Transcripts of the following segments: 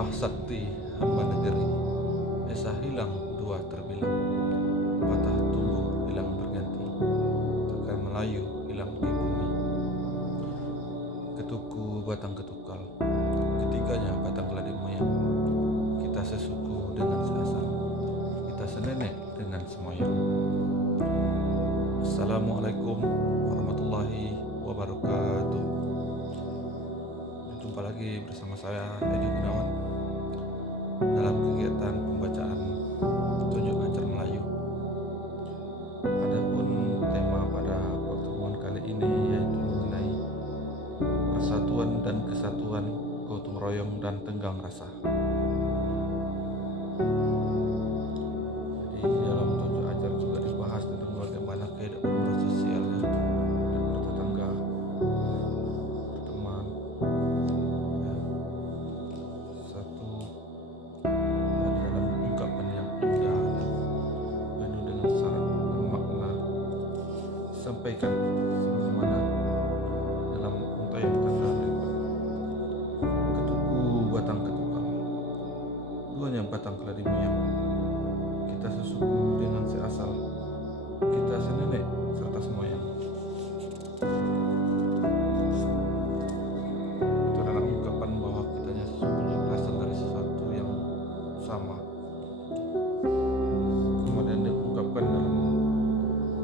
Wah sakti hamba negeri, esa hilang dua terbilang, patah tumbuh hilang berganti, takkan Melayu hilang di bumi. Ketuku batang ketukal, ketiganya batang keladi moyang. Kita sesuku dengan seasal, kita senenek dengan semoyang. Assalamualaikum warahmatullahi wabarakatuh. Jumpa lagi bersama saya Edi Gunawan dalam kegiatan pembacaan Tunjuk Ajar Melayu. Adapun tema pada pertemuan kali ini yaitu mengenai persatuan dan kesatuan, gotong royong dan tenggang rasa. Jadi di dalam Tunjuk Ajar juga dibahas tentang bagaimana kehidupan bersosial ya, bertetangga, berteman, ya, satu di dalam ungkapan yang indah dan penuh dengan syarat dan makna disampaikan sebagaimana dalam untayan kata berikut. Ketuku batang ketukal, duanya batang keladi moyang. Kita sesuku dengan seasal, kita senenek serta semoyang. Itu adalah ungkapan bahwa kitanya sesungguhnya berasal dari sesuatu yang sama. Kemudian diungkapkan dalam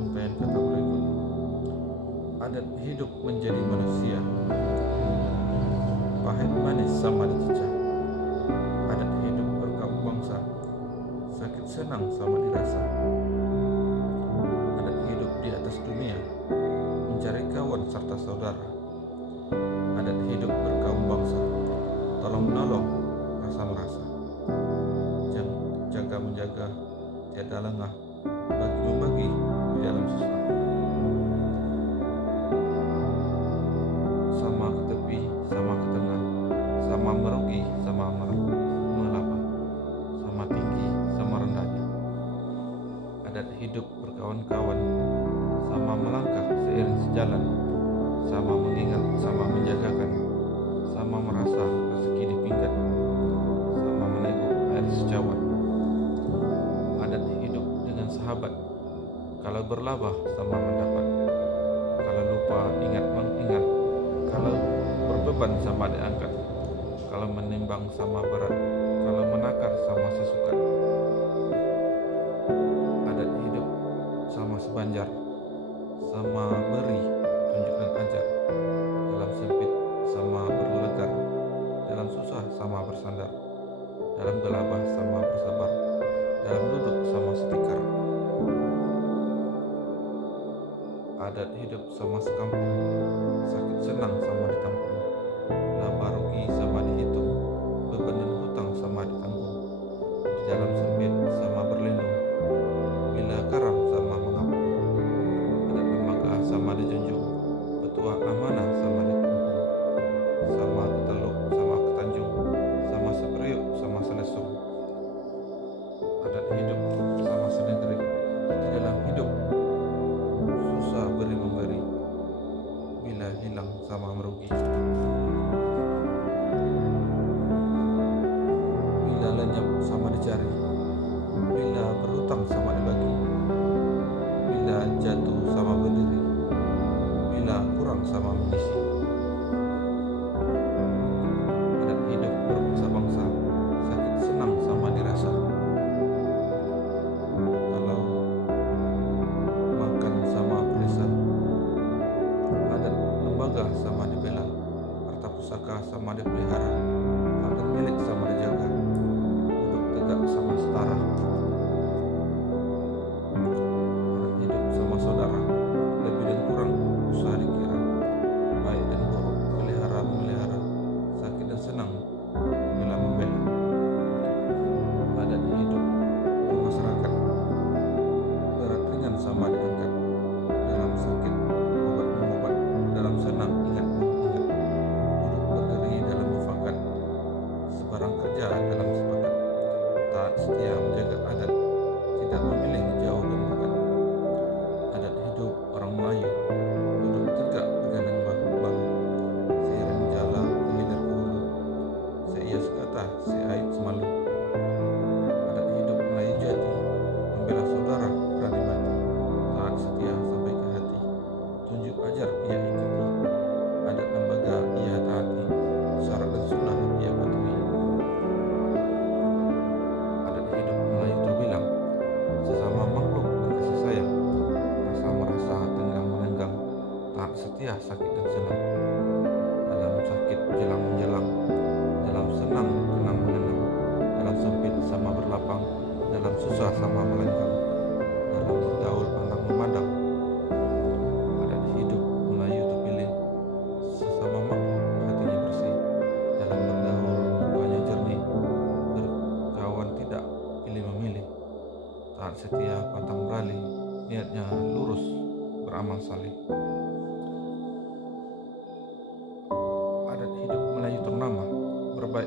untayan kata berikut. Adat hidup menjadi manusia, pahit manis sama dicicah. Adat hidup berkaum bangsa, sakit senang sama dirasa. Adat hidup di atas dunia, mencari kawan serta saudara. Adat hidup berkaum bangsa, tolong menolong, rasa merasa. Jaga menjaga, tiada lengah, bagi membagi di dalam susah. Sama ke tepi, sama ke tengah, sama merugi, sama melaba, sama tinggi, sama rendahnya. Adat hidup berkawan-kawan, sama melangkah seiring sejalan, sama mengingat, sama menjagakan, sama merasa rezeki di pinggan, sama meneguk air secawan. Adat hidup dengan sahabat, kalau berlabah sama mendapat, kalau lupa ingat mengingat, kalau berbeban sama diangkat, kalau menimbang sama berat, kalau menakar sama sesukat. Adat hidup sama sebanjar, sama beri tunjukkan ajar, dalam sempit sama berlegar, dalam susah sama bersandar, dalam gelabah sama bersabar, dalam duduk sama setikar. Adat hidup sama sekampung, sakit senang sama ditampung, laba rugi sama dihitung, beban dan hutang sama ditanggung, di dalam sempit sama berlindung, bila karam sama mengapung. Adat lembaga sama dijunjung, petua amanah sama dikumpul, sama keteluk sama ketanjung, sama seperiuk sama selesung. Adat hidup sama senegeri, di dalam hidup susah beri memberi, bila hilang sama merugi. Bila lenyap sama dicari, bila berhutang sama dibagi, bila jatuh sama berdiri, bila kurang sama mengisi. Adat hidup berbangsa-bangsa, sakit senang sama dirasa. Kalau makan sama berisa, adat lembaga sama dibela, harta pusaka sama dipelihara, hak dan milik sama dijaga, duduk tegak sama setara. Adat hidup sama saudara, lebih dan kurang usaha dikira, baik dan buruk pelihara memelihara, sakit dan senang bila membela. Adat hidup bermasyarakat, berat ringan sama diangkat, dalam sakit obat mengobat, dalam senang ingat mengingat, duduk berdiri dalam mufakat,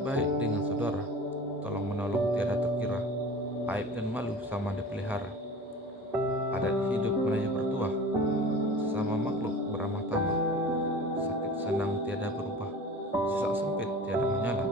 baik dengan saudara, tolong menolong tiada terkira, aib dan malu sama dipelihara. Adat hidup Melayu bertuah, sesama makhluk beramah tamah, sakit senang tiada berubah, sesak sempit tiada menyala,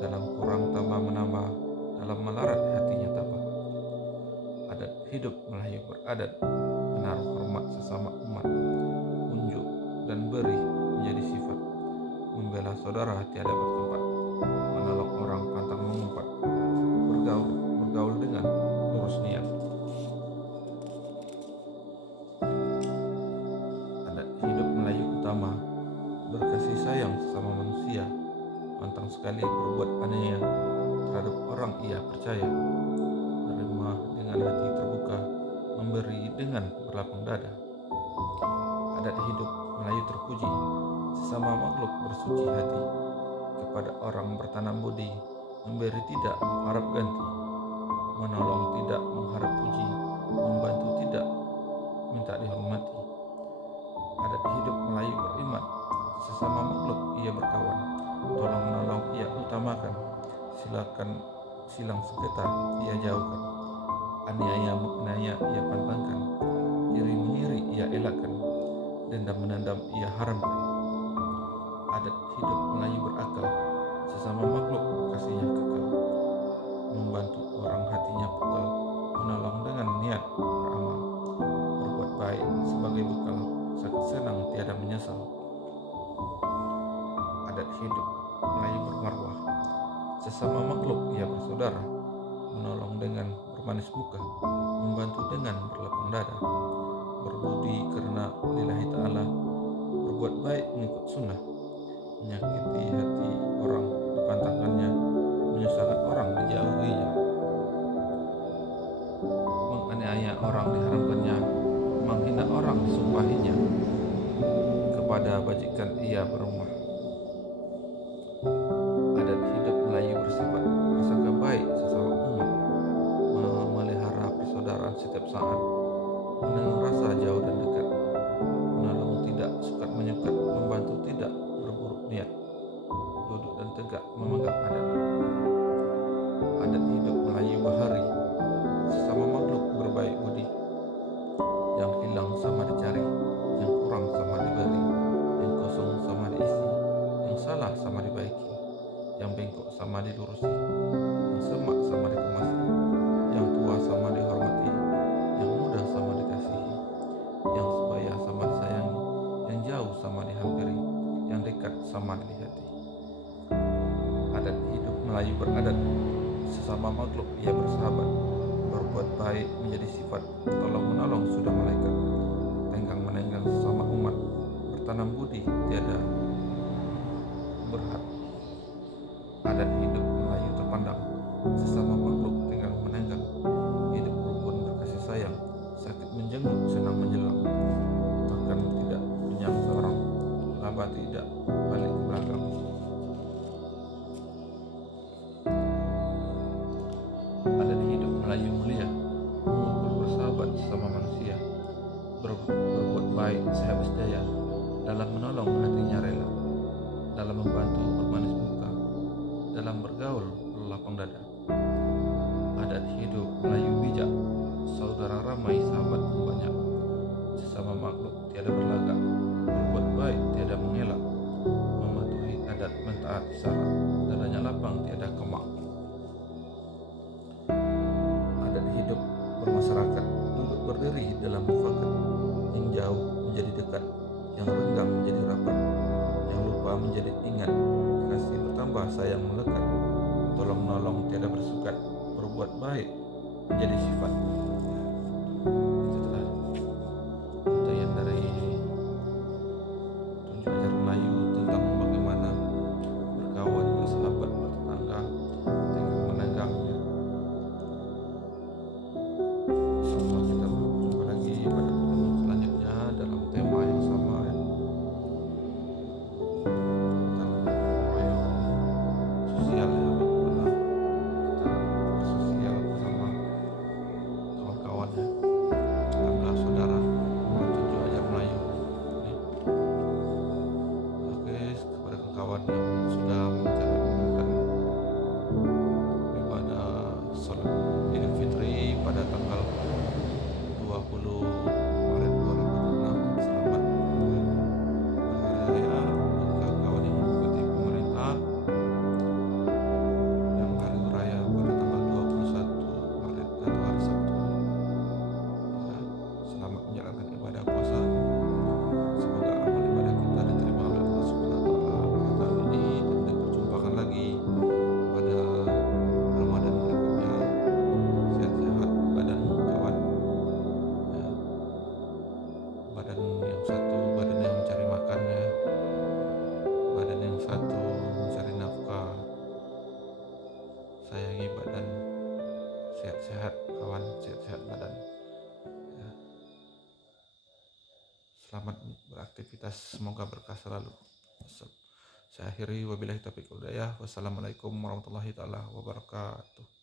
dalam kurang tambah menambah, dalam melarat hatinya tabah. Adat hidup Melayu beradat, menaruh hormat sesama umat, unjuk dan beri menjadi sifat, membela saudara tiada bertempat, menolong orang pantang mengumpat, bergaul dengan lurus niat. Adat hidup Melayu utama, berkasih sayang sesama manusia, pantang sekali berbuat aniaya terhadap orang ia percaya, menerima dengan hati terbuka, memberi dengan berlapang dada. Adat hidup Melayu terpuji, sesama makhluk bersuci hati, kepada orang bertanam budi, memberi tidak mengharap ganti, menolong tidak mengharap puji, membantu tidak minta dihormati. Adat hidup Melayu beriman, sesama makhluk ia berkawan, tolong menolong ia utamakan, silang sengketa ia jauhkan, aniaya menganiaya ia pantangkan, iri mengiri ia elakkan, dendam menendam ia haramkan. Adat hidup Melayu berakal, sesama makhluk kasihnya kekal, membantu orang hatinya pukal, menolong dengan niat beramal, berbuat baik sebagai bekal, sakit senang tiada menyesal. Adat hidup Melayu bermarwah, sesama makhluk ia bersaudara, menolong dengan bermanis muka, membantu dengan berlapang dada, berbudi karena lillahi ta'ala, berbuat baik mengikut sunnah, menyakiti hati orang dipantangkannya, menyusahkan orang dijauhinya, menganiaya orang diharamkannya, menghina orang disumpahinya, kepada bajikan ia berumah. Adat hidup Melayu bersifat prasangka baik sesama umat, memelihara persaudaraan setiap saat, mendengar rasa jauh dan dekat, menolong tidak sukat menyukat, membantu tidak berburuk niat, duduk dan tegak memegang adat. Adat hidup Melayu bahari, sesama makhluk berbaik budi, yang hilang sama dicari, yang kurang sama diberi, yang kosong sama diisi, yang salah sama dibaiki, yang bengkok sama dilurusi, yang semak sama dikemasi, yang tua sama dihormati, yang muda sama dikasihi, yang sebaya sama disayangi, yang jauh sama dihampiri, yang dekat sama dilihati. Adat hidup Melayu beradat, sesama makhluk ia bersahabat, berbuat baik menjadi sifat, tolong menolong sudah malaikat, tenggang menenggang sesama umat, bertanam budi tiada berhad. Adat hidup Melayu terpandang, sesama makhluk tenggang menenggang, hidup rukun berkasih sayang, sakit menjenguk senang menjelang, makan tidak kenyang seorang, laba tidak balik ke belakang. Adat hidup Melayu mulia, mengukur bersahabat sesama manusia, berbuat baik sehabis daya, dalam menolong hatinya rela, dalam membantu bermanis muka, dalam bergaul berlapang dada. Adat hidup Melayu bijak, saudara ramai sahabat pun banyak, sesama makhluk tiada berlagak, berbuat baik tiada mengelak, mematuhi adat mentaati syarat, dadanya lapang tiada kemak. Adat hidup bermasyarakat, duduk berdiri dalam mufakat, yang jauh menjadi dekat, yang renggang menjadi rapat, yang lupa menjadi ingat, kasih bertambah sayang melekat, tolong menolong tiada bersukat, berbuat baik menjadi sifat. Itulah uraian dari tunjuk ajar Melayu tentang bagaimana berkawan, bersahabat, bertetangga, tenggang menenggang. Insyaallah kita berjumpa lagi pada pertemuan selanjutnya dalam tema yang sama ya. Tentang royo sosial ya, bagaimana kita bersosial bersama kawan-kawan ya, tetangga, saudara, tunjuk ajar Melayu ini. Oke, kepada kawan yang sudah menjalankan satu mencari nafkah, sayangi badan, sehat-sehat kawan, sehat-sehat badan ya. Selamat beraktivitas, semoga berkah selalu. Saya akhiri, wabillahi taufiq wal hidayah. Wassalamualaikum warahmatullahi taala wabarakatuh.